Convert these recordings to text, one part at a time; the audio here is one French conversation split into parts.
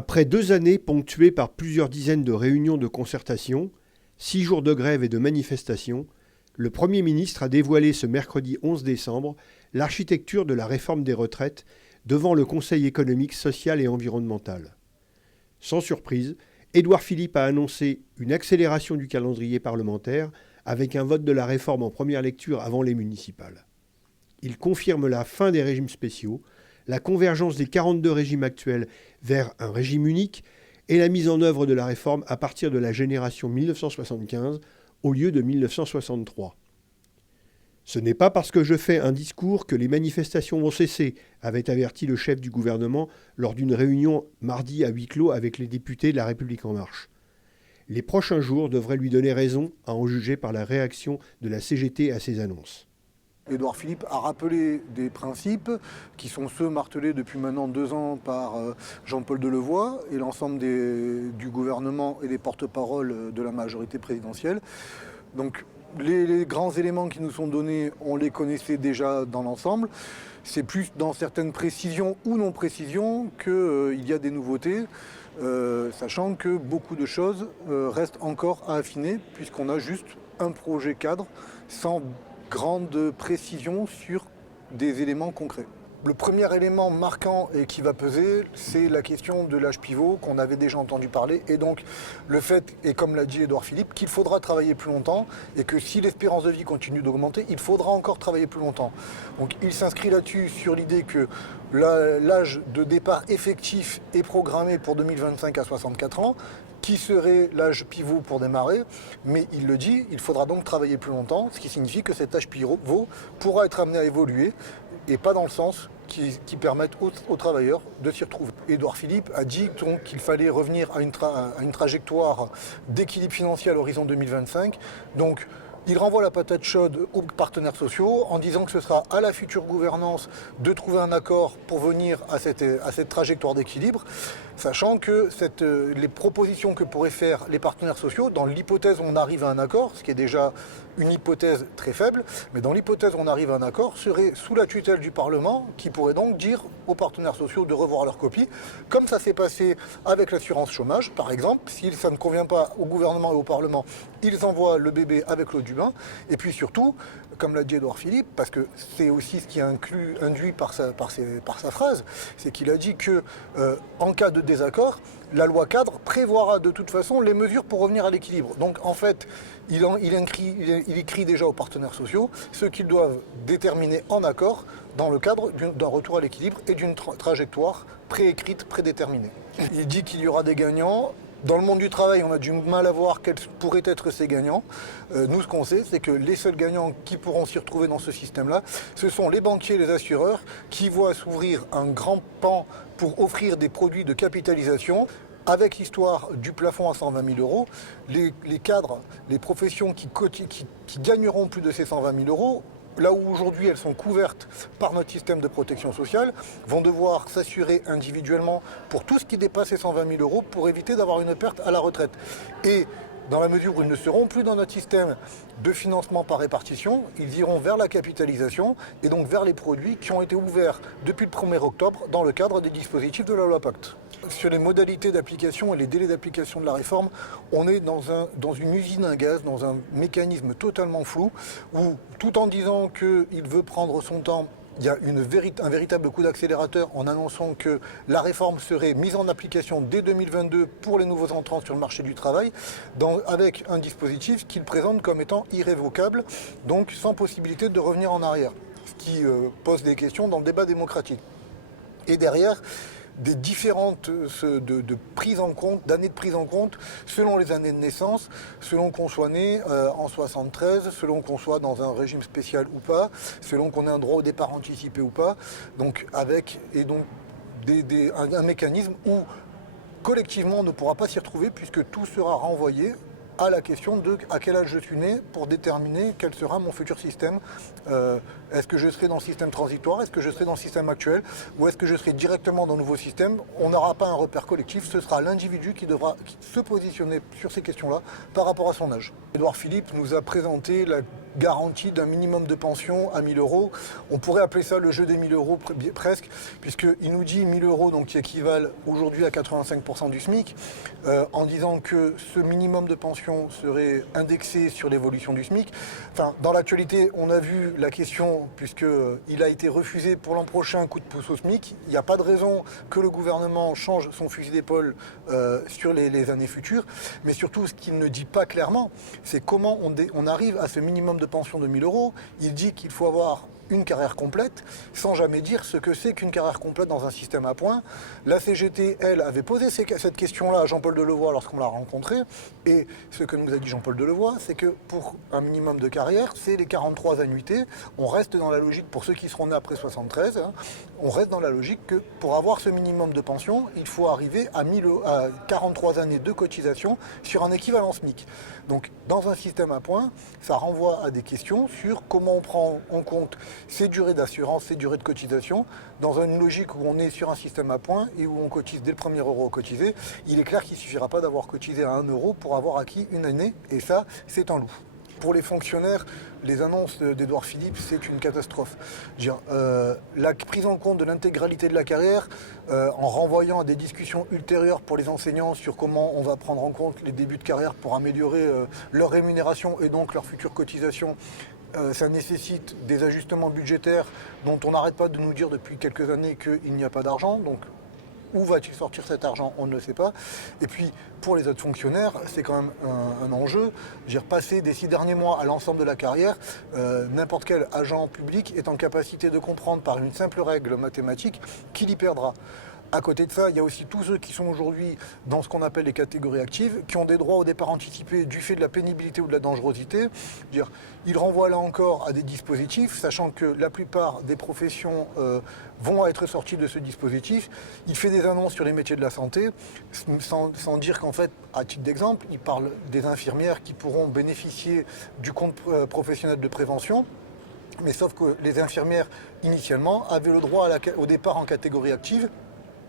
Après 2 années ponctuées par plusieurs dizaines de réunions de concertation, 6 jours de grève et de manifestations, le Premier ministre a dévoilé ce mercredi 11 décembre l'architecture de la réforme des retraites devant le Conseil économique, social et environnemental. Sans surprise, Édouard Philippe a annoncé une accélération du calendrier parlementaire avec un vote de la réforme en première lecture avant les municipales. Il confirme la fin des régimes spéciaux, la convergence des 42 régimes actuels vers un régime unique et la mise en œuvre de la réforme à partir de la génération 1975 au lieu de 1963. Ce n'est pas parce que je fais un discours que les manifestations vont cesser, avait averti le chef du gouvernement lors d'une réunion mardi à huis clos avec les députés de La République En Marche. Les prochains jours devraient lui donner raison, à en juger par la réaction de la CGT à ces annonces. Édouard Philippe a rappelé des principes qui sont ceux martelés depuis maintenant 2 ans par Jean-Paul Delevoye et l'ensemble du gouvernement et des porte-paroles de la majorité présidentielle. Donc les grands éléments qui nous sont donnés, on les connaissait déjà dans l'ensemble. C'est plus dans certaines précisions ou non-précisions qu'il y a des nouveautés, sachant que beaucoup de choses restent encore à affiner puisqu'on a juste un projet cadre sans grande précision sur des éléments concrets. Le premier élément marquant et qui va peser, c'est la question de l'âge pivot qu'on avait déjà entendu parler et donc le fait, et comme l'a dit Édouard Philippe, qu'il faudra travailler plus longtemps et que si l'espérance de vie continue d'augmenter, il faudra encore travailler plus longtemps. Donc il s'inscrit là-dessus sur l'idée que l'âge de départ effectif est programmé pour 2025 à 64 ans, qui serait l'âge pivot pour démarrer, mais il le dit, il faudra donc travailler plus longtemps, ce qui signifie que cet âge pivot pourra être amené à évoluer, et pas dans le sens qui permette aux travailleurs de s'y retrouver. Édouard Philippe a dit donc qu'il fallait revenir à une trajectoire d'équilibre financier à l'horizon 2025, donc il renvoie la patate chaude aux partenaires sociaux en disant que ce sera à la future gouvernance de trouver un accord pour venir à cette trajectoire d'équilibre, sachant que les propositions que pourraient faire les partenaires sociaux, dans l'hypothèse où on arrive à un accord, ce qui est déjà une hypothèse très faible, mais dans l'hypothèse où on arrive à un accord, serait sous la tutelle du Parlement, qui pourrait donc dire aux partenaires sociaux de revoir leur copie, comme ça s'est passé avec l'assurance chômage, par exemple. Si ça ne convient pas au gouvernement et au Parlement, ils envoient le bébé avec l'eau du bain. Et puis surtout, comme l'a dit Édouard Philippe, parce que c'est aussi ce qui est induit par sa phrase, c'est qu'il a dit que en cas de désaccord, la loi cadre prévoira de toute façon les mesures pour revenir à l'équilibre. Donc en fait, il écrit déjà aux partenaires sociaux ce qu'ils doivent déterminer en accord dans le cadre d'un retour à l'équilibre et d'une trajectoire préécrite, prédéterminée. Il dit qu'il y aura des gagnants. Dans le monde du travail, on a du mal à voir quels pourraient être ces gagnants. Nous, ce qu'on sait, c'est que les seuls gagnants qui pourront s'y retrouver dans ce système-là, ce sont les banquiers et les assureurs qui voient s'ouvrir un grand pan pour offrir des produits de capitalisation. Avec l'histoire du plafond à 120 000 euros, les cadres, les professions qui gagneront plus de ces 120 000 euros, là où aujourd'hui elles sont couvertes par notre système de protection sociale, vont devoir s'assurer individuellement pour tout ce qui dépasse ces 120 000 euros pour éviter d'avoir une perte à la retraite. Et dans la mesure où ils ne seront plus dans notre système de financement par répartition, ils iront vers la capitalisation et donc vers les produits qui ont été ouverts depuis le 1er octobre dans le cadre des dispositifs de la loi Pacte. Sur les modalités d'application et les délais d'application de la réforme, on est dans une usine à gaz, dans un mécanisme totalement flou, où tout en disant qu'il veut prendre son temps, il y a un véritable coup d'accélérateur en annonçant que la réforme serait mise en application dès 2022 pour les nouveaux entrants sur le marché du travail, avec un dispositif qu'il présente comme étant irrévocable, donc sans possibilité de revenir en arrière, ce qui pose des questions dans le débat démocratique. Et derrière, des différentes de prise en compte, d'années de prise en compte, selon les années de naissance, selon qu'on soit né en 73, selon qu'on soit dans un régime spécial ou pas, selon qu'on ait un droit au départ anticipé ou pas, donc avec un mécanisme où collectivement on ne pourra pas s'y retrouver puisque tout sera renvoyé à la question de à quel âge je suis né pour déterminer quel sera mon futur système. Est-ce que je serai dans le système transitoire? Est-ce que je serai dans le système actuel? Ou est-ce que je serai directement dans le nouveau système? On n'aura pas un repère collectif, ce sera l'individu qui devra se positionner sur ces questions-là par rapport à son âge. Édouard Philippe nous a présenté garantie d'un minimum de pension à 1 000 euros. On pourrait appeler ça le jeu des 1 000 euros presque, puisqu'il nous dit 1 000 euros donc, qui équivalent aujourd'hui à 85% du SMIC, en disant que ce minimum de pension serait indexé sur l'évolution du SMIC. Enfin, dans l'actualité, on a vu la question, puisqu'il a été refusé pour l'an prochain, coup de pouce au SMIC. Il n'y a pas de raison que le gouvernement change son fusil d'épaule sur les années futures. Mais surtout, ce qu'il ne dit pas clairement, c'est comment on arrive à ce minimum de pension de 1 000 euros. Il dit qu'il faut avoir une carrière complète, sans jamais dire ce que c'est qu'une carrière complète dans un système à points. La CGT, elle, avait posé cette question-là à Jean-Paul Delevoye lorsqu'on l'a rencontré, et ce que nous a dit Jean-Paul Delevoye, c'est que pour un minimum de carrière, c'est les 43 annuités. On reste dans la logique, pour ceux qui seront nés après 73, on reste dans la logique que pour avoir ce minimum de pension, il faut arriver à 43 années de cotisation sur un équivalent SMIC. Donc, dans un système à points, ça renvoie à des questions sur comment on prend en compte ces durées d'assurance, ces durées de cotisation, dans une logique où on est sur un système à points et où on cotise dès le premier euro cotisé. Il est clair qu'il ne suffira pas d'avoir cotisé à 1 euro pour avoir acquis une année, et ça, c'est un loup. Pour les fonctionnaires, les annonces d'Édouard Philippe, c'est une catastrophe. La prise en compte de l'intégralité de la carrière, en renvoyant à des discussions ultérieures pour les enseignants sur comment on va prendre en compte les débuts de carrière pour améliorer leur rémunération et donc leur future cotisation, ça nécessite des ajustements budgétaires dont on n'arrête pas de nous dire depuis quelques années qu'il n'y a pas d'argent. Donc, où va-t-il sortir cet argent? On ne le sait pas. Et puis, pour les autres fonctionnaires, c'est quand même un enjeu. Passer des 6 derniers mois à l'ensemble de la carrière, n'importe quel agent public est en capacité de comprendre par une simple règle mathématique qu'il y perdra. À côté de ça, il y a aussi tous ceux qui sont aujourd'hui dans ce qu'on appelle les catégories actives, qui ont des droits au départ anticipé du fait de la pénibilité ou de la dangerosité. Ils renvoient là encore à des dispositifs, sachant que la plupart des professions vont être sorties de ce dispositif. Il fait des annonces sur les métiers de la santé, sans dire qu'en fait, à titre d'exemple, il parle des infirmières qui pourront bénéficier du compte professionnel de prévention. Mais sauf que les infirmières, initialement, avaient le droit au départ en catégorie active.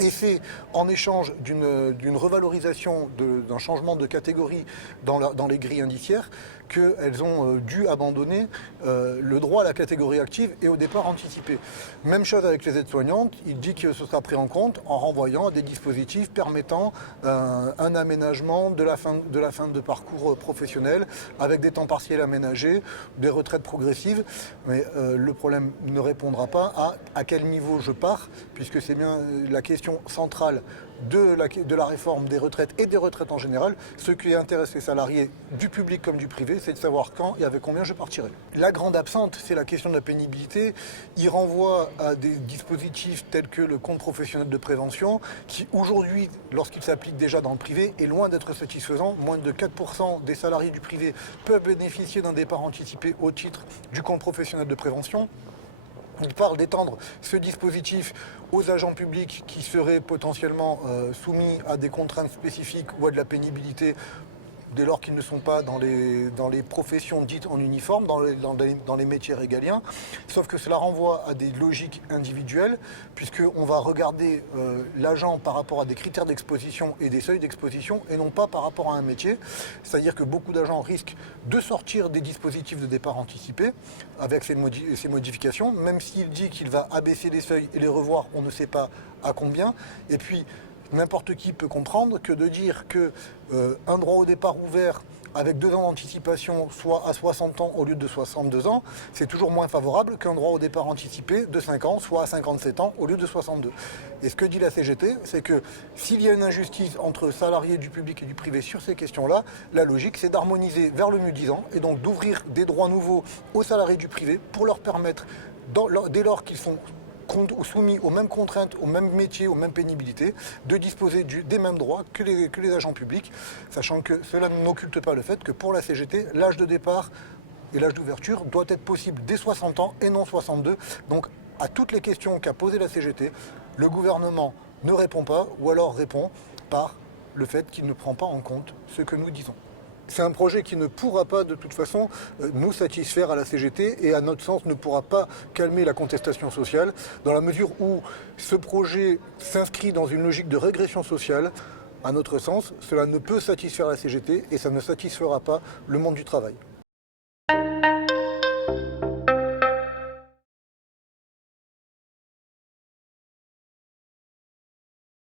Et c'est en échange d'une revalorisation, d'un changement de catégorie dans les grilles indiciaires qu'elles ont dû abandonner le droit à la catégorie active et au départ anticipé. Même chose avec les aides-soignantes, il dit que ce sera pris en compte en renvoyant à des dispositifs permettant un aménagement de la fin de parcours professionnel avec des temps partiels aménagés, des retraites progressives. Mais le problème ne répondra pas à quel niveau je pars, puisque c'est bien la question centrale de la réforme des retraites et des retraites en général. Ce qui intéresse les salariés du public comme du privé, c'est de savoir quand et avec combien je partirai. La grande absente, c'est la question de la pénibilité. Il renvoie à des dispositifs tels que le compte professionnel de prévention, qui aujourd'hui, lorsqu'il s'applique déjà dans le privé, est loin d'être satisfaisant. Moins de 4% des salariés du privé peuvent bénéficier d'un départ anticipé au titre du compte professionnel de prévention. Il parle d'étendre ce dispositif aux agents publics qui seraient potentiellement soumis à des contraintes spécifiques ou à de la pénibilité dès lors qu'ils ne sont pas dans les professions dites en uniforme, dans les métiers régaliens. Sauf que cela renvoie à des logiques individuelles, puisqu'on va regarder l'agent par rapport à des critères d'exposition et des seuils d'exposition, et non pas par rapport à un métier. C'est-à-dire que beaucoup d'agents risquent de sortir des dispositifs de départ anticipés avec ces modifications, même s'il dit qu'il va abaisser les seuils et les revoir, on ne sait pas à combien. Et puis, n'importe qui peut comprendre que de dire qu'un droit au départ ouvert avec 2 ans d'anticipation, soit à 60 ans au lieu de 62 ans, c'est toujours moins favorable qu'un droit au départ anticipé de 5 ans, soit à 57 ans au lieu de 62. Et ce que dit la CGT, c'est que s'il y a une injustice entre salariés du public et du privé sur ces questions-là, la logique, c'est d'harmoniser vers le mieux disant et donc d'ouvrir des droits nouveaux aux salariés du privé pour leur permettre, dès lors qu'ils sont soumis aux mêmes contraintes, aux mêmes métiers, aux mêmes pénibilités, de disposer des mêmes droits que les agents publics, sachant que cela n'occulte pas le fait que pour la CGT, l'âge de départ et l'âge d'ouverture doit être possible dès 60 ans et non 62. Donc à toutes les questions qu'a posées la CGT, le gouvernement ne répond pas ou alors répond par le fait qu'il ne prend pas en compte ce que nous disons. C'est un projet qui ne pourra pas de toute façon nous satisfaire à la CGT et à notre sens ne pourra pas calmer la contestation sociale dans la mesure où ce projet s'inscrit dans une logique de régression sociale. À notre sens, cela ne peut satisfaire la CGT et ça ne satisfera pas le monde du travail.